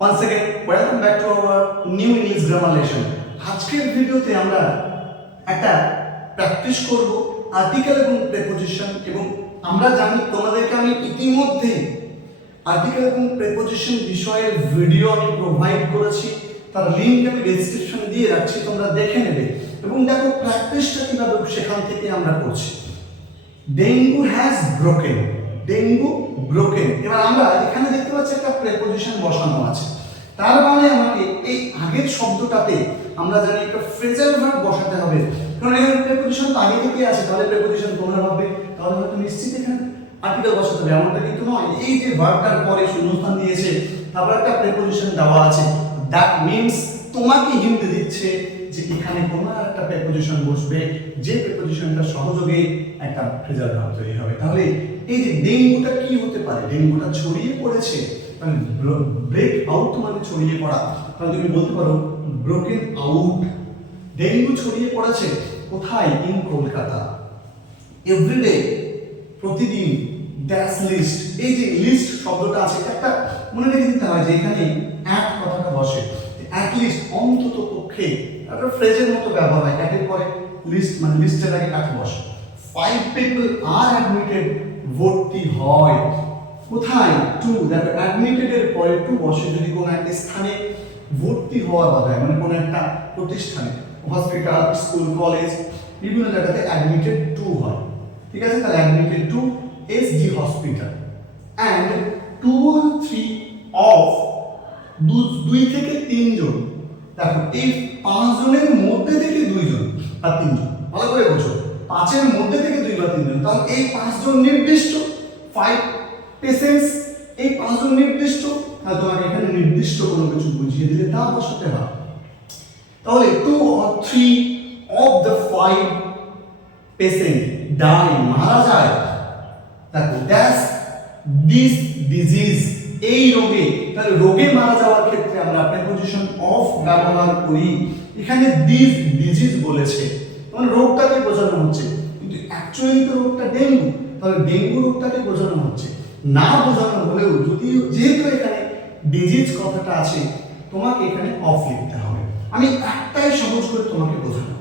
Once again, welcome back to our new English grammar lesson. আজকের ভিডিওতে আমরা একটা প্র্যাকটিস করব আর্টিকেল এবং প্রেপোজিশন এবং আমরা জানি তোমাদেরকে আমি ইতিমধ্যেই আর্টিকেল এবং প্রেপোজিশন বিষয়ের ভিডিও আমি প্রোভাইড করেছি। তার লিঙ্ক আমি ডেসক্রিপশনে দিয়ে রাখছি তোমরা দেখে নেবে। এবং দেখো প্র্যাকটিসটা কীভাবে সেখান থেকে আমরা করছি। Dengue has broken dengue broken এবার আমরা এখানে পাচ্ছি একটা প্রেপোজিশন বসানো আছে। তার মানে আমাকে এই আগের শব্দটাতে আমরা জানি একটা ফ্রেজাল ভার্ব বসাতে হবে। কারণ এখানে প্রেপোজিশন তো আগে থেকে আছে, তাহলে প্রেপোজিশন তোমরা ভাববে তাহলে হয়তো নিশ্চিত এখানে আর্টিকেল বসাতে হবে, এমনটা কিন্তু নয়। এই যে ভার্বটার পরে শূন্যস্থান দিয়েছে, তারপর একটা প্রেপোজিশন দেওয়া আছে। দ্যাট মিনস তোমাকে হিন্ট দিচ্ছে যে এখানে কোনো একটা প্রেপোজিশন বসবে, যে প্রেপোজিশনটা সহযোগে একটা ফ্রেজাল ভাব তৈরি হবে। তাহলে এই যে ডেঙ্গুটা কি হতে পারে? ডেঙ্গুটা ছড়িয়ে পড়েছে মানে ব্রেক আউট মানে ছড়িয়ে পড়া। তাহলে তুমি বলতে পারো ব্রোকেন আউট ডেঙ্গু ছড়িয়ে পড়েছে, কোথায়? ইন কলকাতা। এভরিডে প্রতিদিন ড্যাশ লিস্ট এই যে লিস্ট শব্দটা আছে, একটা মনে রেখে দিতে হয় যে এখানে এক কথাটা বসে। অ্যাট লিস্ট অন্তত পক্ষে, একটা ফ্রেজের মতো ব্যবহার হয় অ্যাটের পরে লিস্ট মানে লিস্টের আগে অ্যাট বসে। ফাইভ পিপল আর অ্যাডমিটেড ভর্তি হয়। কোথায়? টু দেখো অ্যাডমিটেড এর পরে টু বসে, যদি কোনো একটা স্থানে ভর্তি হওয়ার কথা হয় মানে কোনো একটা প্রতিষ্ঠানে হসপিটাল স্কুল কলেজ বিভিন্ন জায়গাতে অ্যাডমিটেড টু হয়। ঠিক আছে? তাহলে admitted to S G hospital and two three of দুই থেকে তিনজন। দেখো, এই পাঁচজনের মধ্যে থেকে দুইজন আর তিনজন, ভালো করে বোঝো। পাঁচের মধ্যে থেকে দুই বা তিনজন, তাহলে এই পাঁচজন নির্দিষ্ট। ফাইভ পেশেন্টস এই পাঁচজন নির্দিষ্ট। আর তোমাকে এখানে নির্দিষ্ট কোনো কিছু বুঝিয়ে দিলে তা বসাতে হয় তাহলে two or three of the five patient die মারা যায়। দেখো দ্যাস দিস ডিজিজ এই রোগে, তাহলে রোগে মারা যাওয়ার ক্ষেত্রে আমরা প্রেপোজিশন অফ ব্যবহার করি। এখানে দিস ডিজিজ বলেছে। মানে রোগটাকে বোঝানো হচ্ছে? কিন্তু অ্যাকচুয়ালি তো রোগটা ডেঙ্গু। তাহলে ডেঙ্গু রোগটাকে বোঝানো হচ্ছে? না বোঝানো হলেও যদি যেহেতু এখানে ডিজিজ কথাটা আছে, তোমাকে এখানে অফ লিখতে হবে। আমি একটাই সহজ করে তোমাকে বোঝানো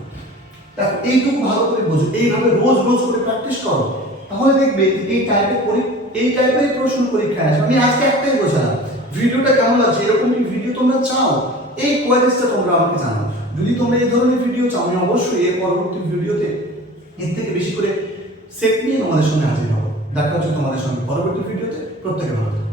দেখো, এইটুকু ভালো করে বোঝো। এইভাবে রোজ রোজ করে প্র্যাকটিস করো। তাহলে দেখবে এই টাইপের পরি এই টাইপের প্রশ্ন পরীক্ষায় আসবে। আমি আজকে একটাই বোঝালাম ভিডিওটা কেমন লাগছে? এরকম কি ভিডিও তোমরা চাও? এই কোয়ারিজটা তোমরা আমাকে জানাও। যদি তোমরা এই ধরনের ভিডিও চাও, আমি অবশ্যই এর পরবর্তী ভিডিওতে এর থেকে বেশি করে সেট নিয়ে তোমাদের সঙ্গে হাজির হব। দেখা হচ্ছে তোমাদের সঙ্গে পরবর্তী ভিডিওতে প্রত্যেকে ভালো।